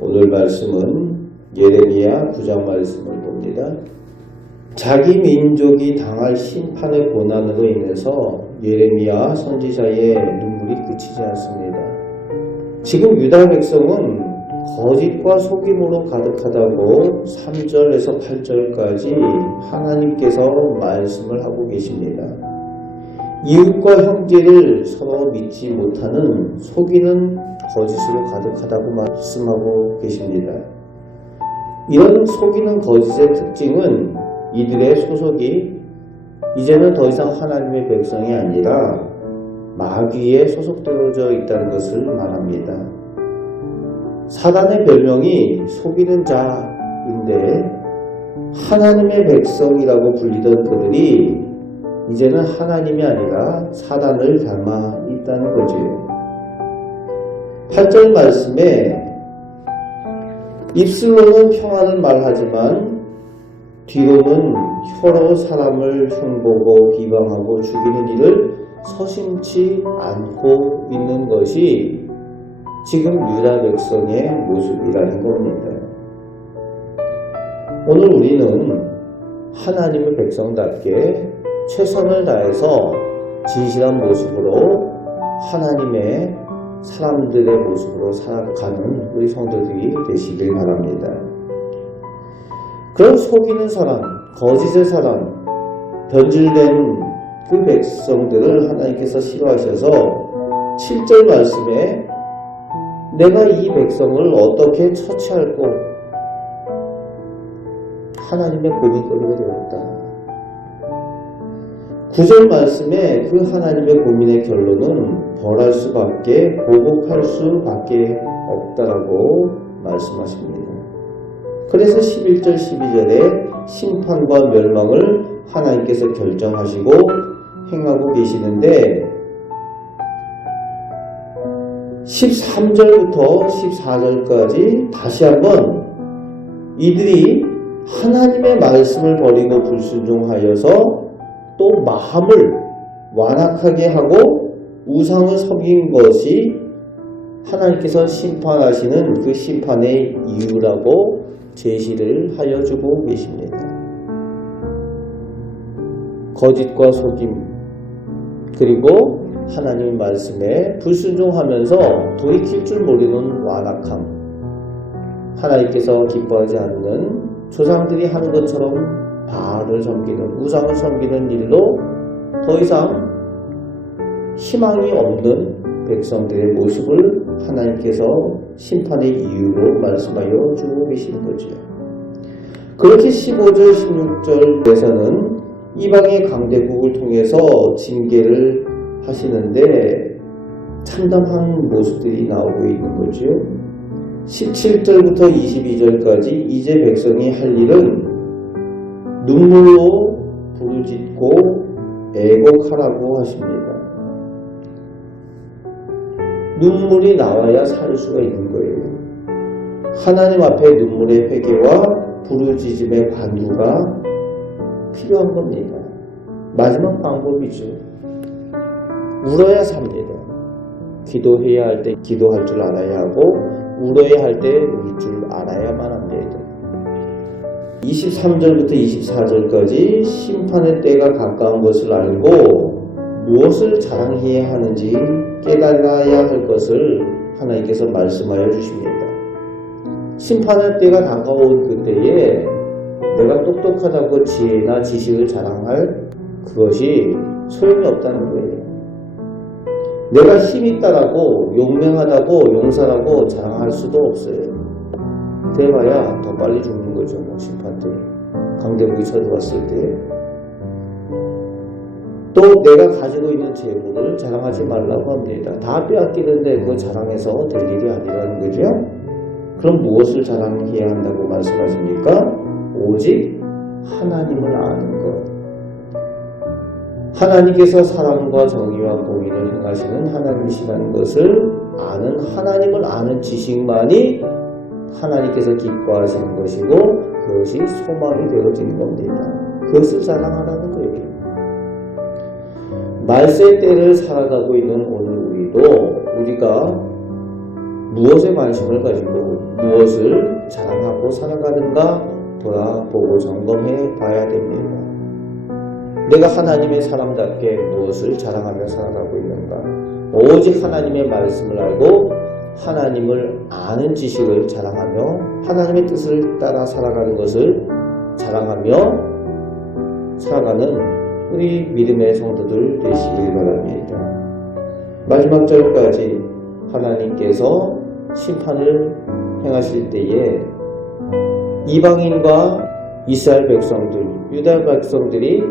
오늘 말씀은 예레미야 9장 말씀을 봅니다. 자기 민족이 당할 심판의 고난으로 인해서 예레미야 선지자의 눈물이 그치지 않습니다. 지금 유다 백성은 거짓과 속임으로 가득하다고 3절에서 8절까지 하나님께서 말씀을 하고 계십니다. 이웃과 형제를 서로 믿지 못하는 속이는 거짓으로 가득하다고 말씀하고 계십니다. 이런 속이는 거짓의 특징은 이들의 소속이 이제는 더 이상 하나님의 백성이 아니라 마귀에 소속되어져 있다는 것을 말합니다. 사단의 별명이 속이는 자인데 하나님의 백성이라고 불리던 그들이 이제는 하나님이 아니라 사단을 닮아 있다는 거죠. 8절 말씀에 입술로는 평안을 말하지만 뒤로는 혀로 사람을 흉보고 비방하고 죽이는 일을 서심치 않고 있는 것이 지금 유다 백성의 모습이라는 겁니다. 오늘 우리는 하나님의 백성답게 최선을 다해서 진실한 모습으로 하나님의 사람들의 모습으로 살아가는 우리 성도들이 되시길 바랍니다. 그런 속이는 사람, 거짓의 사람, 변질된 그 백성들을 하나님께서 싫어하셔서 7절 말씀에 내가 이 백성을 어떻게 처치할꼬 하나님의 고민거리가 되었다. 9절 말씀에 그 하나님의 고민의 결론은 벌할 수밖에 보복할 수밖에 없다라고 말씀하십니다. 그래서 11절 12절에 심판과 멸망을 하나님께서 결정하시고 행하고 계시는데 13절부터 14절까지 다시 한번 이들이 하나님의 말씀을 버리고 불순종하여서 또 마음을 완악하게 하고 우상을 섬긴 것이 하나님께서 심판하시는 그 심판의 이유라고 제시를 하여 주고 계십니다. 거짓과 속임 그리고 하나님의 말씀에 불순종하면서 돌이킬 줄 모르는 완악함, 하나님께서 기뻐하지 않는 조상들이 하는 것처럼 바알을 섬기는 우상을 섬기는 일로 더 이상 희망이 없는 백성들의 모습을 하나님께서 심판의 이유로 말씀하여 주고 계시는 거죠. 그렇게 15절 16절에서는 이방의 강대국을 통해서 징계를 하시는데 참담한 모습들이 나오고 있는 거죠. 17절부터 22절까지 이제 백성이 할 일은 눈물로 부르짖고 애곡하라고 하십니다. 눈물이 나와야 살 수가 있는 거예요. 하나님 앞에 눈물의 회개와 부르짖음의 간구가 필요한 겁니다. 마지막 방법이죠. 울어야 삽니다. 기도해야 할 때 기도할 줄 알아야 하고 울어야 할 때 울 줄 알아야만 합니다. 23절부터 24절까지 심판의 때가 가까운 것을 알고 무엇을 자랑해야 하는지 깨달아야 할 것을 하나님께서 말씀하여 주십니다. 심판의 때가 다가온 그때에 내가 똑똑하다고 지혜나 지식을 자랑할 그것이 소용이 없다는 거예요. 내가 힘있다라고 용맹하다고 용사라고 자랑할 수도 없어요. 그래봐야 더 빨리 죽는 거죠. 심판 때 강대국이 쳐들어왔을 때. 또 내가 가지고 있는 재물을 자랑하지 말라고 합니다. 다 빼앗기는데 그거 자랑해서 될 일이 아니라는 거죠. 그럼 무엇을 자랑해야 한다고 말씀하십니까? 오직 하나님을 아는 것. 하나님께서 사랑과 정의와 공의를 행하시는 하나님이시라는 것을 아는 하나님을 아는 지식만이 하나님께서 기뻐하시는 것이고 그것이 소망이 되어지는 겁니다. 그것을 자랑하라는 거예요. 말세 때를 살아가고 있는 오늘 우리도 우리가 무엇에 관심을 가지고 무엇을 자랑하고 살아가는가 돌아보고 점검해 봐야 됩니다. 내가 하나님의 사람답게 무엇을 자랑하며 살아가고 있는가? 오직 하나님의 말씀을 알고 하나님을 아는 지식을 자랑하며 하나님의 뜻을 따라 살아가는 것을 자랑하며 살아가는 우리 믿음의 성도들 되시길 바랍니다. 마지막 절까지 하나님께서 심판을 행하실 때에 이방인과 이스라엘 백성들, 유다 백성들이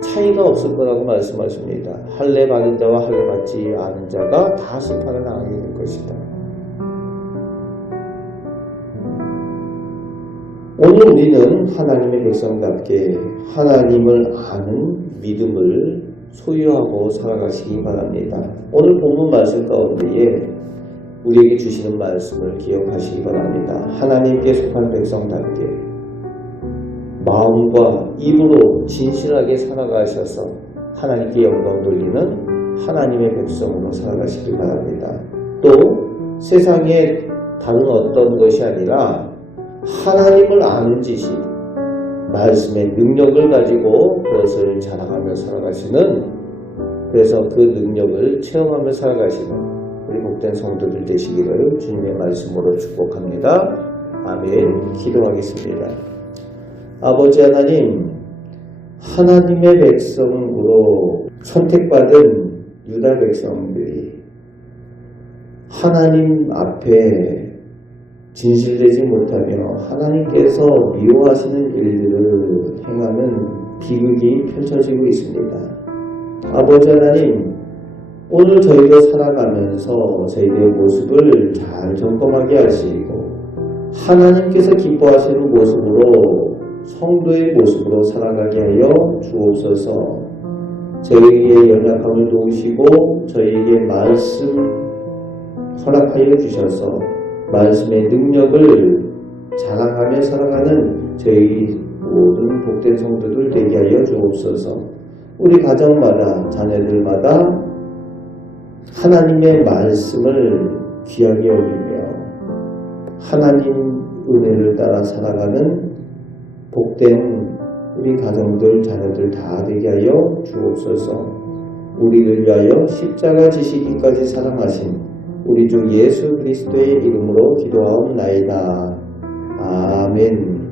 차이가 없을 거라고 말씀하십니다. 할례 받은 자와 할례 받지 않은 자가 다 심판을 당하게 될 것이다. 오늘 우리는 하나님의 백성답게 하나님을 아는 믿음을 소유하고 살아가시기 바랍니다. 오늘 본문 말씀 가운데에 우리에게 주시는 말씀을 기억하시기 바랍니다. 하나님께 속한 백성답게 마음과 입으로 진실하게 살아가셔서 하나님께 영광 돌리는 하나님의 백성으로 살아가시기 바랍니다. 또 세상에 다른 어떤 것이 아니라 하나님을 아는 지식, 말씀의 능력을 가지고 그것을 자랑하며 살아가시는, 그래서 그 능력을 체험하며 살아가시는 우리 복된 성도들 되시기를 주님의 말씀으로 축복합니다. 아멘. 기도하겠습니다. 아버지 하나님, 하나님의 백성으로 선택받은 유다 백성들이 하나님 앞에 진실되지 못하며 하나님께서 미워하시는 일들을 행하는 비극이 펼쳐지고 있습니다. 아버지 하나님, 오늘 저희가 살아가면서 저희의 모습을 잘 점검하게 하시고 하나님께서 기뻐하시는 모습으로 성도의 모습으로 살아가게 하여 주옵소서. 저희에게 연약함을 도우시고 저희에게 말씀 허락하여 주셔서 말씀의 능력을 자랑하며 살아가는 저희 모든 복된 성도들 되게 하여 주옵소서. 우리 가정마다 자녀들마다 하나님의 말씀을 귀하게 여기며 하나님 은혜를 따라 살아가는 복된 우리 가정들 자녀들 다 되게 하여 주옵소서. 우리를 위하여 십자가 지시기까지 사랑하신 우리 주 예수 그리스도의 이름으로 기도하옵나이다. 아멘.